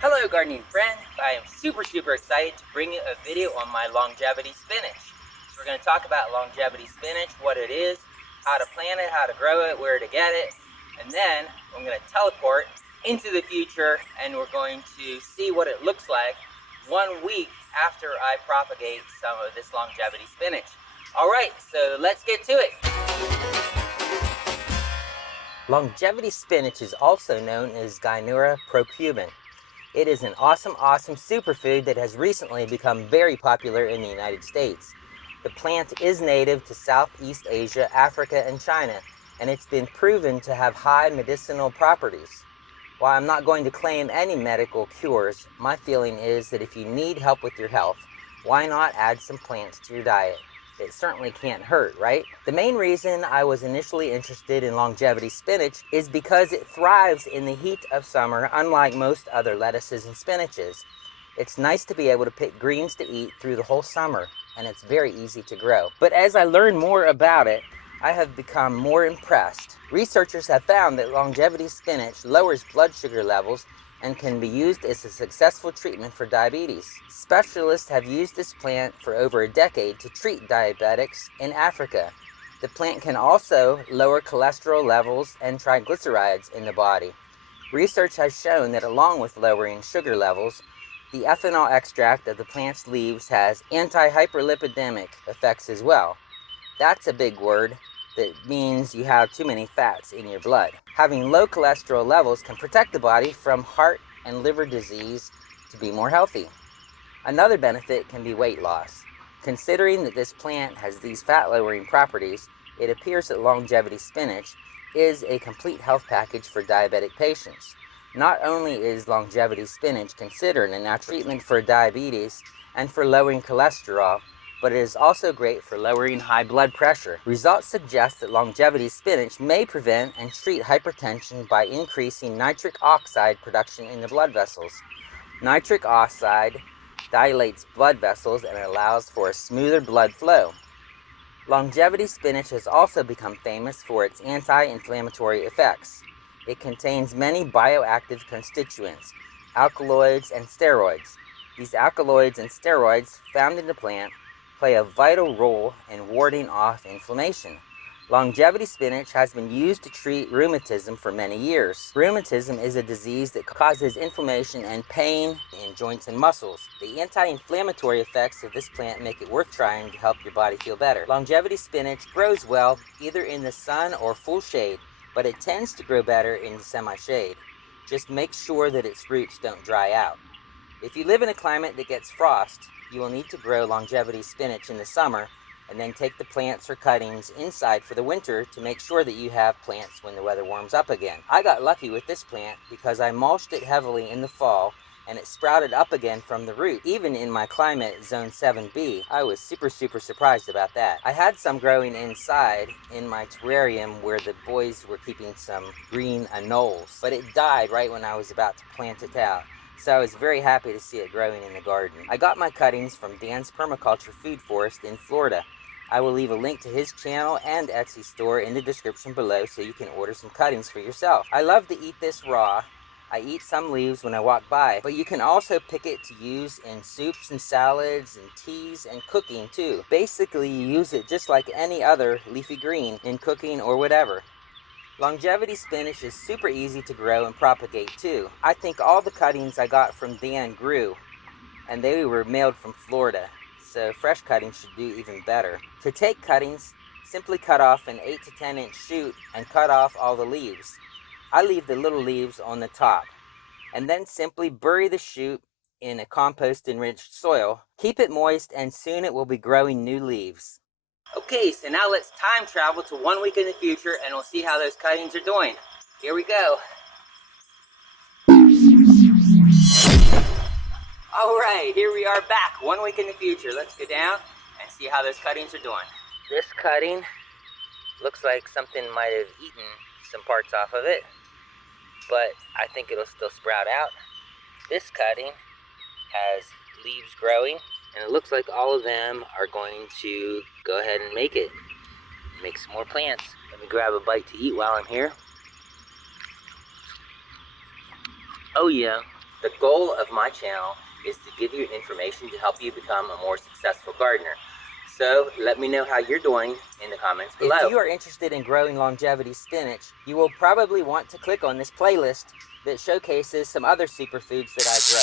Hello gardening friend, I am super excited to bring you a video on my longevity spinach. So we're going to talk about longevity spinach, what it is, how to plant it, how to grow it, where to get it, and then I'm going to teleport into the future and we're going to see what it looks like 1 week after I propagate some of this longevity spinach. Alright, so let's get to it. Longevity spinach is also known as Guinura propagate. It is an awesome superfood that has recently become very popular in the United States. The plant is native to Southeast Asia, Africa, and China, and it's been proven to have high medicinal properties. While I'm not going to claim any medical cures, my feeling is that if you need help with your health, why not add some plants to your diet? It certainly can't hurt, right? The main reason I was initially interested in longevity spinach is because it thrives in the heat of summer, unlike most other lettuces and spinaches. It's nice to be able to pick greens to eat through the whole summer, and it's very easy to grow. But as I learn more about it, I have become more impressed. Researchers have found that longevity spinach lowers blood sugar levels and can be used as a successful treatment for diabetes. Specialists have used this plant for over a decade to treat diabetics in Africa. The plant can also lower cholesterol levels and triglycerides in the body. Research has shown that along with lowering sugar levels, the ethanol extract of the plant's leaves has anti-hyperlipidemic effects as well. That's a big word that means you have too many fats in your blood. Having low cholesterol levels can protect the body from heart and liver disease to be more healthy. Another benefit can be weight loss. Considering that this plant has these fat-lowering properties, it appears that longevity spinach is a complete health package for diabetic patients. Not only is longevity spinach considered a natural treatment for diabetes and for lowering cholesterol, but it is also great for lowering high blood pressure. Results suggest that longevity spinach may prevent and treat hypertension by increasing nitric oxide production in the blood vessels. Nitric oxide dilates blood vessels and allows for a smoother blood flow. Longevity spinach has also become famous for its anti-inflammatory effects. It contains many bioactive constituents, alkaloids, and steroids. These alkaloids and steroids found in the plant play a vital role in warding off inflammation. Longevity spinach has been used to treat rheumatism for many years. Rheumatism is a disease that causes inflammation and pain in joints and muscles. The anti-inflammatory effects of this plant make it worth trying to help your body feel better. Longevity spinach grows well either in the sun or full shade, but it tends to grow better in the semi-shade. Just make sure that its roots don't dry out. If you live in a climate that gets frost, you will need to grow longevity spinach in the summer and then take the plants or cuttings inside for the winter to make sure that you have plants when the weather warms up again. I got lucky with this plant because I mulched it heavily in the fall and it sprouted up again from the root. Even in my climate, zone 7B, I was super surprised about that. I had some growing inside in my terrarium where the boys were keeping some green anoles, but it died right when I was about to plant it out. So I was very happy to see it growing in the garden. I got my cuttings from Dan's Permaculture Food Forest in Florida. I will leave a link to his channel and Etsy store in the description below so you can order some cuttings for yourself. I love to eat this raw. I eat some leaves when I walk by, but you can also pick it to use in soups and salads and teas and cooking too. Basically, you use it just like any other leafy green in cooking or whatever. Longevity spinach is super easy to grow and propagate too. I think all the cuttings I got from Dan grew, and they were mailed from Florida, so fresh cuttings should do even better. To take cuttings, simply cut off an 8 to 10 inch shoot and cut off all the leaves. I leave the little leaves on the top, and then simply bury the shoot in a compost-enriched soil. Keep it moist and soon it will be growing new leaves. Okay, so now let's time travel to 1 week in the future and we'll see how those cuttings are doing. Here we go. Alright, here we are back 1 week in the future. Let's go down and see how those cuttings are doing. This cutting looks like something might have eaten some parts off of it, but I think it'll still sprout out. This cutting has leaves growing, and it looks like all of them are going to go ahead and make some more plants. Let me grab a bite to eat while I'm here. Oh yeah, The goal of my channel is to give you information to help you become a more successful gardener. So let me know how you're doing in the comments below. If you are interested in growing longevity spinach, you will probably want to click on this playlist that showcases some other superfoods that I grow.